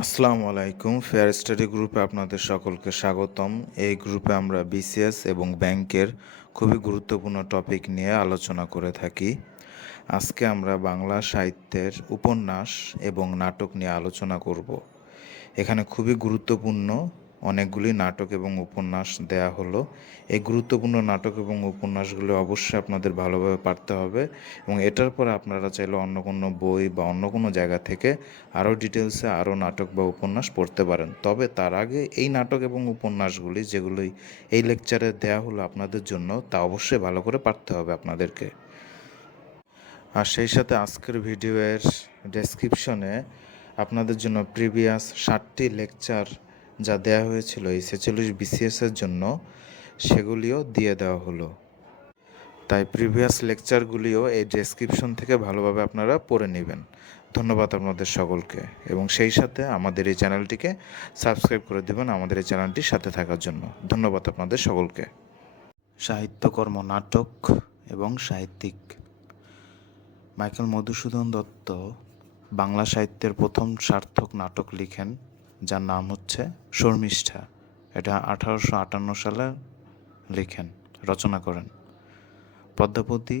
আসসালামু আলাইকুম। Fair study গ্রুপে আপনাদের সকলকে স্বাগতম। এই গ্রুপে আমরা বিসিএস এবং ব্যাংকের খুবই গুরুত্বপূর্ণ টপিক নিয়ে আলোচনা করে থাকি। আজকে আমরা বাংলা সাহিত্যের উপন্যাস এবং নাটক নিয়ে আলোচনা করব। এখানে খুবই গুরুত্বপূর্ণ অনেকগুলি নাটক এবং উপন্যাস দেয়া হলো। এই গুরুত্বপূর্ণ নাটক এবং উপন্যাসগুলো অবশ্যই আপনাদের ভালোভাবে পড়তে হবে এবং এটার পরে আপনারা চাইলে অন্য কোনো বই বা অন্য কোনো জায়গা থেকে আরও ডিটেলসে আরও নাটক বা উপন্যাস পড়তে পারেন। তবে তার আগে এই নাটক এবং উপন্যাসগুলি যেগুলোই এই লেকচারে দেয়া হলো আপনাদের জন্য, তা অবশ্যই ভালো করে পড়তে হবে আপনাদেরকে। আর সেই সাথে আজকের ভিডিওর ডেসক্রিপশনে আপনাদের জন্য প্রিভিয়াস 60টি লেকচার যা দেওয়া হয়েছিল এই 46 বিসিএসের জন্য, সেগুলিও দিয়ে দেওয়া হলো। তাই প্রিভিয়াস লেকচারগুলিও এই ডেসক্রিপশন থেকে ভালোভাবে আপনারা পড়ে নেবেন। ধন্যবাদ আপনাদের সকলকে এবং সেই সাথে আমাদের এই চ্যানেলটিকে সাবস্ক্রাইব করে দেবেন আমাদের এই চ্যানেলটির সাথে থাকার জন্য। ধন্যবাদ আপনাদের সকলকে। সাহিত্যকর্ম, নাটক এবং সাহিত্যিক। মাইকেল মধুসূদন দত্ত বাংলা সাহিত্যের প্রথম সার্থক নাটক লিখেন, যার নাম হচ্ছে শর্মিষ্ঠা। এটা 1858 সালে রচনা করেন। পদ্মাবতী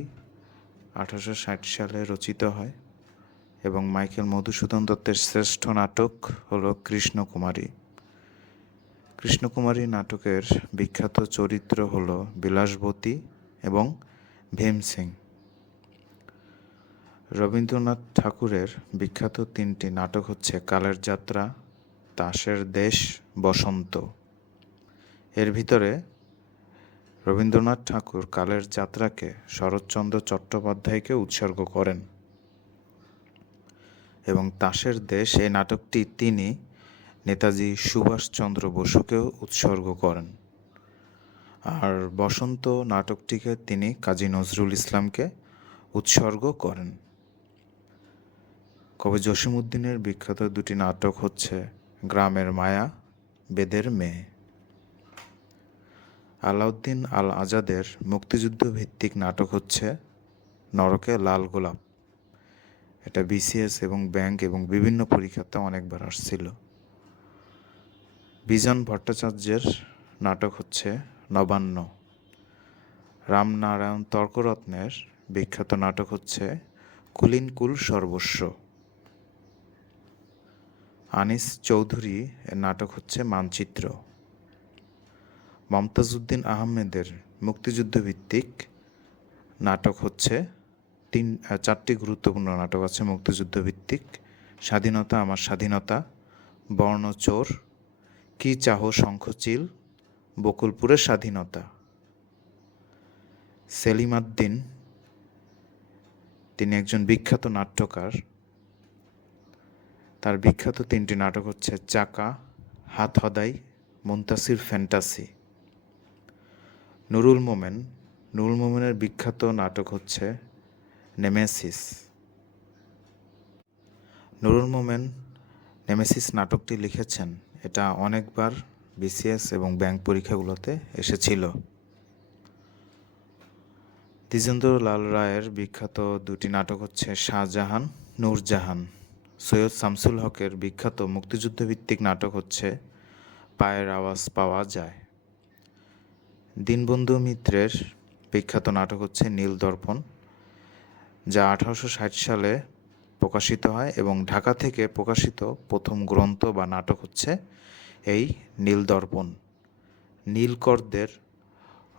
1860 সালে রচিত হয় এবং মাইকেল মধুসূদন দত্তের শ্রেষ্ঠ নাটক হলো কৃষ্ণকুমারী। কৃষ্ণকুমারী নাটকের বিখ্যাত চরিত্র হলো বিলাসবতী এবং ভীমসিং। রবীন্দ্রনাথ ঠাকুরের বিখ্যাত 3টি নাটক হচ্ছে কালের যাত্রা, তাসের দেশ, বসন্ত। এর ভিতরে রবীন্দ্রনাথ ঠাকুর কালের যাত্রাকে শরৎচন্দ্র চট্টোপাধ্যায়কে উৎসর্গ করেন এবং তাসের দেশ এই নাটকটি তিনি নেতাজি সুভাষচন্দ্র বসুকেও উৎসর্গ করেন। আর বসন্ত নাটকটিকে তিনি কাজী নজরুল ইসলামকে উৎসর্গ করেন। কবি জসিমউদ্দিনের বিখ্যাত 2টি নাটক হচ্ছে গ্রামের মায়া, বেদের মেয়ে। আলাউদ্দিন আল আজাদের মুক্তিযুদ্ধ ভিত্তিক নাটক হচ্ছে নরকে লাল গোলাপ। এটা বিসিএস এবং ব্যাংক এবং বিভিন্ন পরীক্ষাতে অনেকবার আসছিল। বিজন ভট্টাচার্যের নাটক হচ্ছে নবান্ন। রামনারায়ণ তর্করত্নের বিখ্যাত নাটক হচ্ছে কুলিনকুল সর্বস্ব। আনিস চৌধুরী এর নাটক হচ্ছে মানচিত্র। মমতাজ উদ্দিন আহমেদের মুক্তিযুদ্ধ ভিত্তিক নাটক হচ্ছে 4টি গুরুত্বপূর্ণ নাটক আছে মুক্তিযুদ্ধ ভিত্তিক: স্বাধীনতা আমার স্বাধীনতা, বর্ণচোর, কি চাহো শঙ্খচিল, বকুলপুরের স্বাধীনতা। সেলিম আদ-দ্বীন তিনি একজন বিখ্যাত নাট্যকার। তার বিখ্যাত 3টি নাটক হচ্ছে চাকা, হাত হদাই, মুনতাসির ফ্যান্টাসি। নুরুল মোমেনের বিখ্যাত নাটক হচ্ছে নেমেসিস। নুরুল মোমেন নেমেসিস নাটকটি লিখেছেন, এটা অনেকবার বিসিএস এবং ব্যাংক পরীক্ষাগুলোতে এসেছিল। দ্বিজেন্দ্রলাল রায়ের বিখ্যাত 2টি নাটক হচ্ছে শাহজাহান, নূরজাহান। সৈয়দ শামসুল হকের বিখ্যাত মুক্তিযুদ্ধভিত্তিক নাটক হচ্ছে পায়ের আওয়াজ পাওয়া যায়। দীনবন্ধু মিত্রের বিখ্যাত নাটক হচ্ছে নীলদর্পণ, যা 1860 সালে প্রকাশিত হয় এবং ঢাকা থেকে প্রকাশিত প্রথম গ্রন্থ বা নাটক হচ্ছে এই নীলদর্পণ। নীলকরদের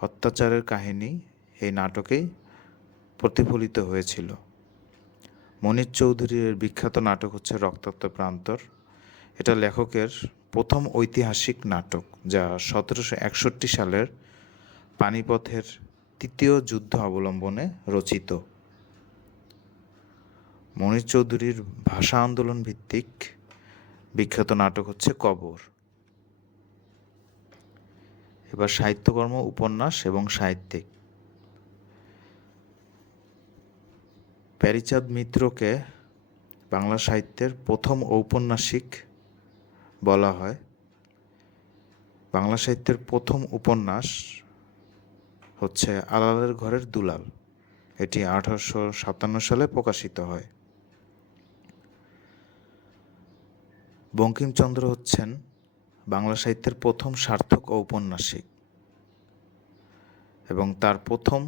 অত্যাচারের কাহিনী এই নাটকেই প্রতিফলিত হয়েছিল। মনির চৌধুরীর বিখ্যাত নাটক হচ্ছে রক্তাক্ত প্রান্তর। এটা লেখকের প্রথম ঐতিহাসিক নাটক, যা 1761 সালের পানিপথের 3য় যুদ্ধ অবলম্বনে রচিত। মনির চৌধুরীর ভাষা আন্দোলন ভিত্তিক বিখ্যাত নাটক হচ্ছে কবর। এবার সাহিত্যকর্ম, উপন্যাস এবং সাহিত্যিক। প্যারীচাঁদ মিত্রকে বাংলা সাহিত্যের প্রথম ঔপন্যাসিক বলা হয়। বাংলা সাহিত্যের প্রথম উপন্যাস হচ্ছে আলালের ঘরের দুলাল। এটি 1857 সালে প্রকাশিত হয়। বঙ্কিমচন্দ্র হচ্ছেন বাংলা সাহিত্যের প্রথম সার্থক ঔপন্যাসিক এবং তার প্রথম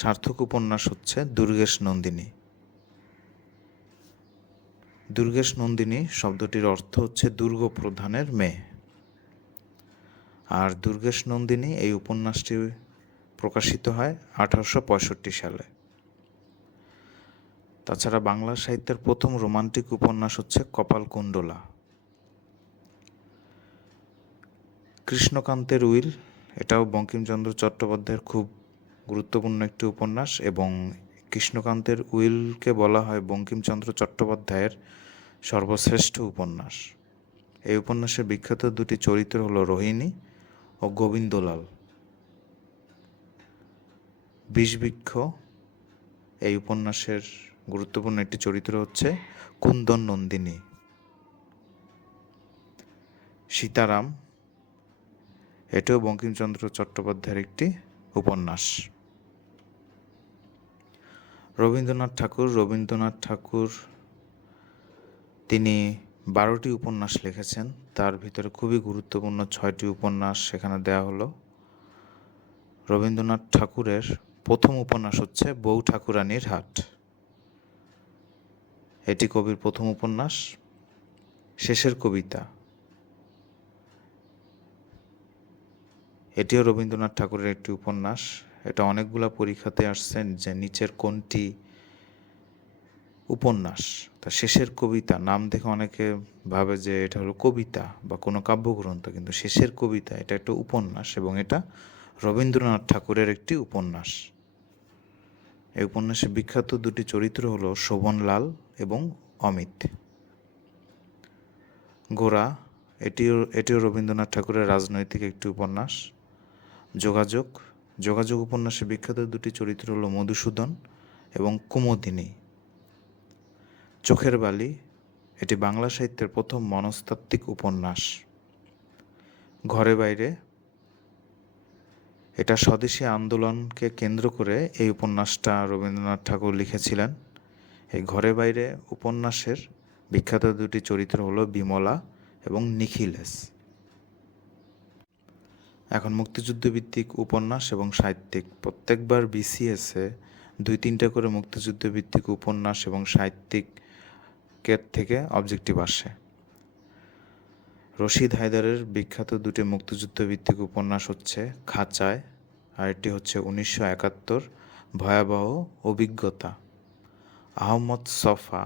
সার্থক উপন্যাস হচ্ছে দুর্গেশ নন্দিনী। দুর্গেশ নন্দিনী শব্দটির অর্থ হচ্ছে দুর্গ প্রধানের মেয়ে। আর দুর্গেশ নন্দিনী এই উপন্যাসটি প্রকাশিত হয় 1865 সালে। তাছাড়া বাংলা সাহিত্যের প্রথম রোমান্টিক উপন্যাস হচ্ছে কপালকুণ্ডলা। কৃষ্ণকান্তের উইল, এটাও বঙ্কিমচন্দ্র চট্টোপাধ্যায়ের খুব গুরুত্বপূর্ণ একটি উপন্যাস এবং কৃষ্ণকান্তের উইলকে বলা হয় বঙ্কিমচন্দ্র চট্টোপাধ্যায়ের সর্বশ্রেষ্ঠ উপন্যাস। এই উপন্যাসের বিখ্যাত দুটি চরিত্র হলো রোহিণী ও গোবিন্দলাল। বিষবৃক্ষ এই উপন্যাসের গুরুত্বপূর্ণ একটি চরিত্র হচ্ছে কুন্দন নন্দিনী। সীতারাম, এটাও বঙ্কিমচন্দ্র চট্টোপাধ্যায়ের একটি উপন্যাস। রবীন্দ্রনাথ ঠাকুর তিনি 12টি উপন্যাস লিখেছেন। তার ভিতরে খুবই গুরুত্বপূর্ণ 6টি উপন্যাস সেখানে দেওয়া হলো। রবীন্দ্রনাথ ঠাকুরের প্রথম উপন্যাস হচ্ছে বউ ঠাকুরানীর হাট। এটি কবির প্রথম উপন্যাস। শেষের কবিতা, এটিও রবীন্দ্রনাথ ঠাকুরের একটি উপন্যাস। এটা অনেকগুলা পরীক্ষাতে আসছেন যে নিচের কোনটি উপন্যাস। তা শেষের কবিতা নাম দেখে অনেকে ভাবে যে এটা হলো কবিতা বা কোনো কাব্যগ্রন্থ, কিন্তু শেষের কবিতা এটা একটা উপন্যাস এবং এটা রবীন্দ্রনাথ ঠাকুরের একটি উপন্যাস। এই উপন্যাসের বিখ্যাত দুটি চরিত্র হলো শোভনলাল এবং অমিত। গোরা, এটিও রবীন্দ্রনাথ ঠাকুরের রাজনৈতিক একটি উপন্যাস। যোগাযোগ উপন্যাসে বিখ্যাত দুটি চরিত্র হলো মধুসূদন এবং কুমুদিনী। চোখের বালি, এটি বাংলা সাহিত্যের প্রথম মনস্তাত্ত্বিক উপন্যাস। ঘরে বাইরে, এটা স্বদেশী আন্দোলনকে কেন্দ্র করে এই উপন্যাসটা রবীন্দ্রনাথ ঠাকুর লিখেছিলেন। এই ঘরে বাইরে উপন্যাসের বিখ্যাত দুটি চরিত্র হলো বিমলা এবং নিখিলেশ। এখন মুক্তিযুদ্ধ ভিত্তিক উপন্যাস এবং সাহিত্যিক, প্রত্যেকবার বিসিএসে 2-3টা করে মুক্তিযুদ্ধ ভিত্তিক উপন্যাস এবং সাহিত্যিকের থেকে অবজেক্টিভ আসে। রশিদ হায়দারের বিখ্যাত দুটি মুক্তিযুদ্ধ ভিত্তিক উপন্যাস হচ্ছে খাঁচায়, আর এটি হচ্ছে 1971 ভয়াবহ অভিজ্ঞতা। আহমদ ছফা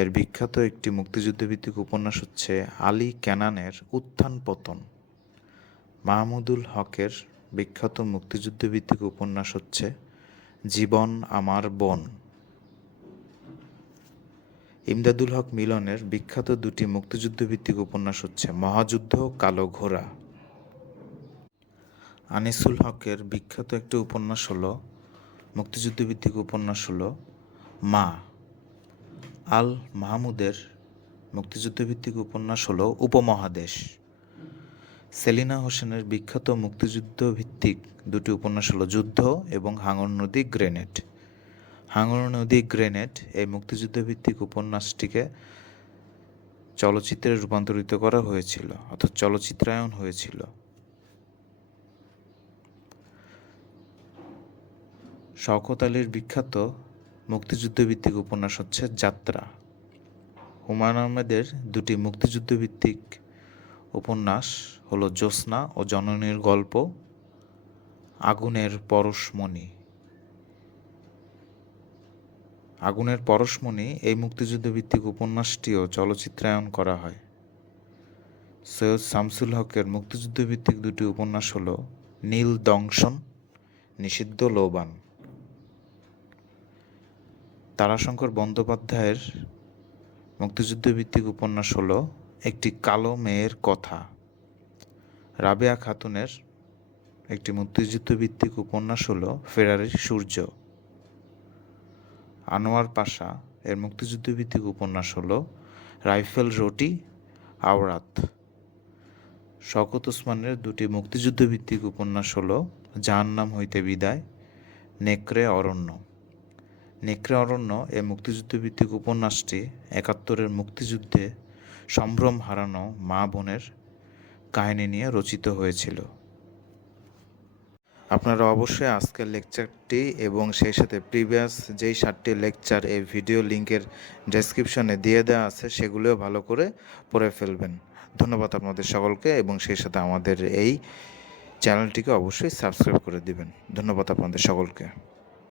এর বিখ্যাত একটি মুক্তিযুদ্ধ ভিত্তিক উপন্যাস হচ্ছে আলী কেনানের উত্থান পতন। মাহমুদুল হকের বিখ্যাত মুক্তিযুদ্ধ ভিত্তিক উপন্যাস হচ্ছে জীবন আমার বোন। ইমদাদুল হক মিলনের বিখ্যাত দুটি মুক্তিযুদ্ধ ভিত্তিক উপন্যাস হচ্ছে মহাযুদ্ধ, কালো ঘোড়া। আনিসুল হকের বিখ্যাত একটি উপন্যাস হলো মুক্তিযুদ্ধ ভিত্তিক উপন্যাস হলো মা। আল মাহমুদের মুক্তিযুদ্ধ ভিত্তিক উপন্যাস হলো উপমহাদেশ। সেলিনা হোসেনের বিখ্যাত মুক্তিযুদ্ধ ভিত্তিক দুটি উপন্যাস হলো যুদ্ধ এবং হাঙর নদী গ্রেনেড। হাঙর নদী গ্রেনেড এই মুক্তিযুদ্ধ ভিত্তিক উপন্যাসটিকে চলচ্চিত্রে রূপান্তরিত করা হয়েছিল, অর্থাৎ চলচ্চিত্রায়ন হয়েছিল। শওকত আলীর বিখ্যাত মুক্তিযুদ্ধ ভিত্তিক উপন্যাস হচ্ছে যাত্রা। হুমায়ুন আহমেদের দুটি মুক্তিযুদ্ধ ভিত্তিক উপন্যাস হলো জ্যোৎস্না ও জননীর গল্প, আগুনের পরশমণি। আগুনের পরশমণি এই মুক্তিযুদ্ধ ভিত্তিক উপন্যাসটিও চলচ্চিত্রায়ন করা হয়। সৈয়দ শামসুল হকের মুক্তিযুদ্ধ ভিত্তিক দুটি উপন্যাস হলো নীল দংশন, নিষিদ্ধ লৌবান। তারাশঙ্কর বন্দ্যোপাধ্যায়ের মুক্তিযুদ্ধ ভিত্তিক উপন্যাস হলো একটি কালো মেয়ের কথা। রাবেয়া খাতুনের একটি মুক্তিযুদ্ধ ভিত্তিক উপন্যাস হলো ফেরারির সূর্য। আনোয়ার পাশা এর মুক্তিযুদ্ধ ভিত্তিক উপন্যাস হলো রাইফেল রোটি আওরাত। শওকত ওসমানের দুটি মুক্তিযুদ্ধ ভিত্তিক উপন্যাস হলো জাহান্নাম হইতে বিদায়, নেকড়ে অরণ্য। নেকড়ে অরণ্য এই মুক্তিযুদ্ধভিত্তিক উপন্যাসটি ৭১-এর মুক্তিযুদ্ধে সম্ভ্রম হারানো মা বোনের কাহিনী নিয়ে রচিত হয়েছিল। আপনারা অবশ্যই আজকের লেকচারটি এবং সেই সাথে প্রিভিয়াস যেই 7টি লেকচার এই ভিডিও লিঙ্কের ডেসক্রিপশনে দিয়ে দেওয়া আছে সেগুলোও ভালো করে পড়ে ফেলবেন। ধন্যবাদ আপনাদের সকলকে এবং সেই সাথে আমাদের এই চ্যানেলটিকে অবশ্যই সাবস্ক্রাইব করে দিবেন। ধন্যবাদ আপনাদের সকলকে।